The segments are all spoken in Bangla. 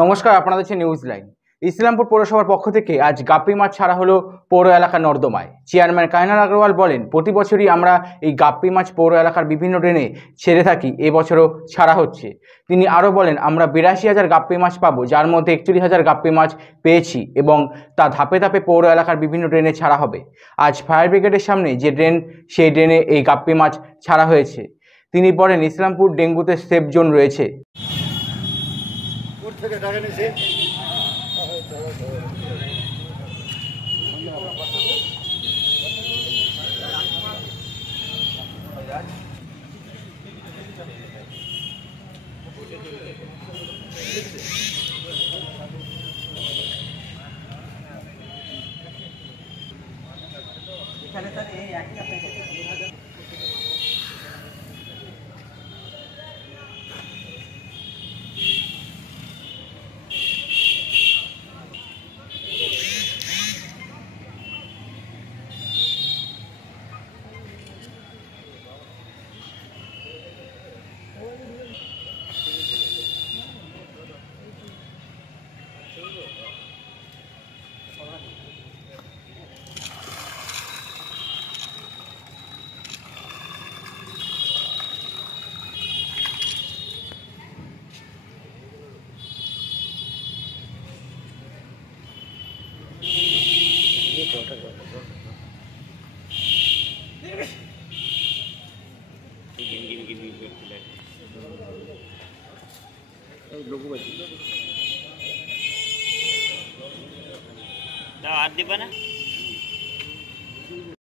নমস্কার, আপনাদের হচ্ছে নিউজ লাইন। ইসলামপুর পৌরসভার পক্ষ থেকে আজ গাপ্পি মাছ ছাড়া হলো পৌর এলাকার নর্দমায়। চেয়ারম্যান কায়নান আগরওয়াল বলেন, প্রতি বছরই আমরা এই গাপ্পি মাছ পৌর এলাকার বিভিন্ন ড্রেনে ছেড়ে থাকি, এবছরও ছাড়া হচ্ছে। তিনি আরও বলেন, আমরা 82,000 গাপ্পি মাছ পাবো, যার মধ্যে 41,000 গাপ্পি মাছ পেয়েছি এবং তা ধাপে ধাপে পৌর এলাকার বিভিন্ন ড্রেনে ছাড়া হবে। আজ ফায়ার ব্রিগেডের সামনে যে ড্রেন, সেই ড্রেনে এই গাপ্পি মাছ ছাড়া হয়েছে। তিনি বলেন, ইসলামপুর ডেঙ্গুতে সেফ জোন রয়েছে। থেকে টাকা নিয়েছে এখানে স্যার এই একই আপনাকে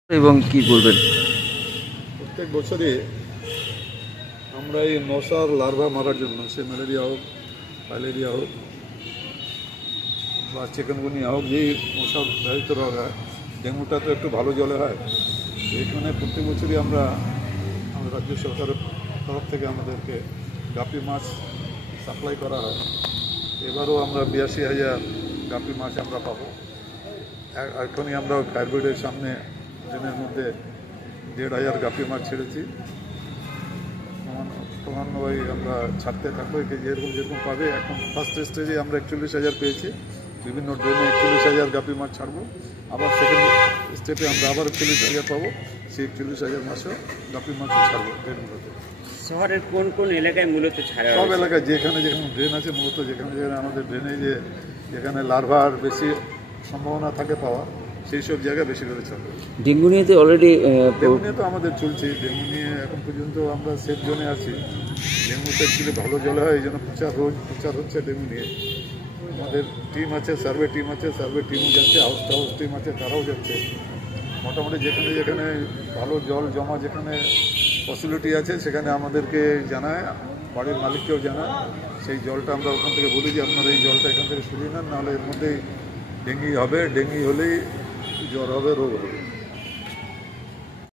এবং কি করবেন? প্রত্যেক বছরই আমরা এই মশার লার্ভা মারার জন্য, সে ম্যালেরিয়া হোক, ফাইলেরিয়া হোক বা চিকেনগুনিয়া হোক, যেই মশা বাহিত রোগ হয়, ডেঙ্গুটা তো একটু ভালো জলে হয়। এইখানে প্রত্যেক বছরই আমরা রাজ্য সরকারের তরফ থেকে আমাদেরকে গাপ্পি মাছ সাপ্লাই করা হয়। এবারও আমরা 82,000 গাপ্পি মাছ আমরা পাবো। এখনই আমরা ফায়ার ব্রিগেডের সামনে দিনের মধ্যে 1,500 গাপ্পি মাছ ছেড়েছি। ক্রমান্বয়ে আমরা ছাড়তে থাকবো, যেরকম পাবে। এখন ফার্স্ট স্টেজে আমরা 41,000 পেয়েছি, বিভিন্ন ড্রেনে 41,000 গাপ্পি মাছ ছাড়বো। আবার সেকেন্ড স্টেপে আমরা আবার 41,000 পাবো, সেই 41,000 মাছও গাপ্পি মাছ ছাড়বো ড্রেনগুলোতে। শহরের কোন কোন এলাকায় মূলত ছাড়া? সব এলাকায় যেখানে যেখানে ড্রেন আছে, মূলত যেখানে যেখানে আমাদের ড্রেনে যেখানে লার্ভার বেশি সম্ভাবনা থাকে পাওয়া, সেই সব জায়গায় বেশি করে ছাড়বে। ডেঙ্গু নিয়ে তো অলরেডি ডেঙ্গু নিয়ে তো আমাদের চলছে। ডেঙ্গু নিয়ে এখন পর্যন্ত আমরা সেফ জোনে আছি। ডেঙ্গুতে অ্যাকচুয়ালি ভালো জলে হয়, এই জন্য প্রচার হচ্ছে ডেঙ্গু নিয়ে। আমাদের টিম আছে, সার্ভে টিমও যাচ্ছে, হাউস টিম আছে, তারাও যাচ্ছে। মোটামুটি যেখানে যেখানে ভালো জল জমা, যেখানে ফ্যাসিলিটি আছে, সেখানে আমাদেরকে জানায়, বাড়ির মালিককেও জানায়। সেই জলটা আমরা ওখান থেকে বলি যে আপনারা এই জলটা এখান থেকে সরিয়ে নেন, নাহলে এর মধ্যেই ডেঙ্গি হবে। ডেঙ্গি হলেই জ্বর হবে, রোগ হবে।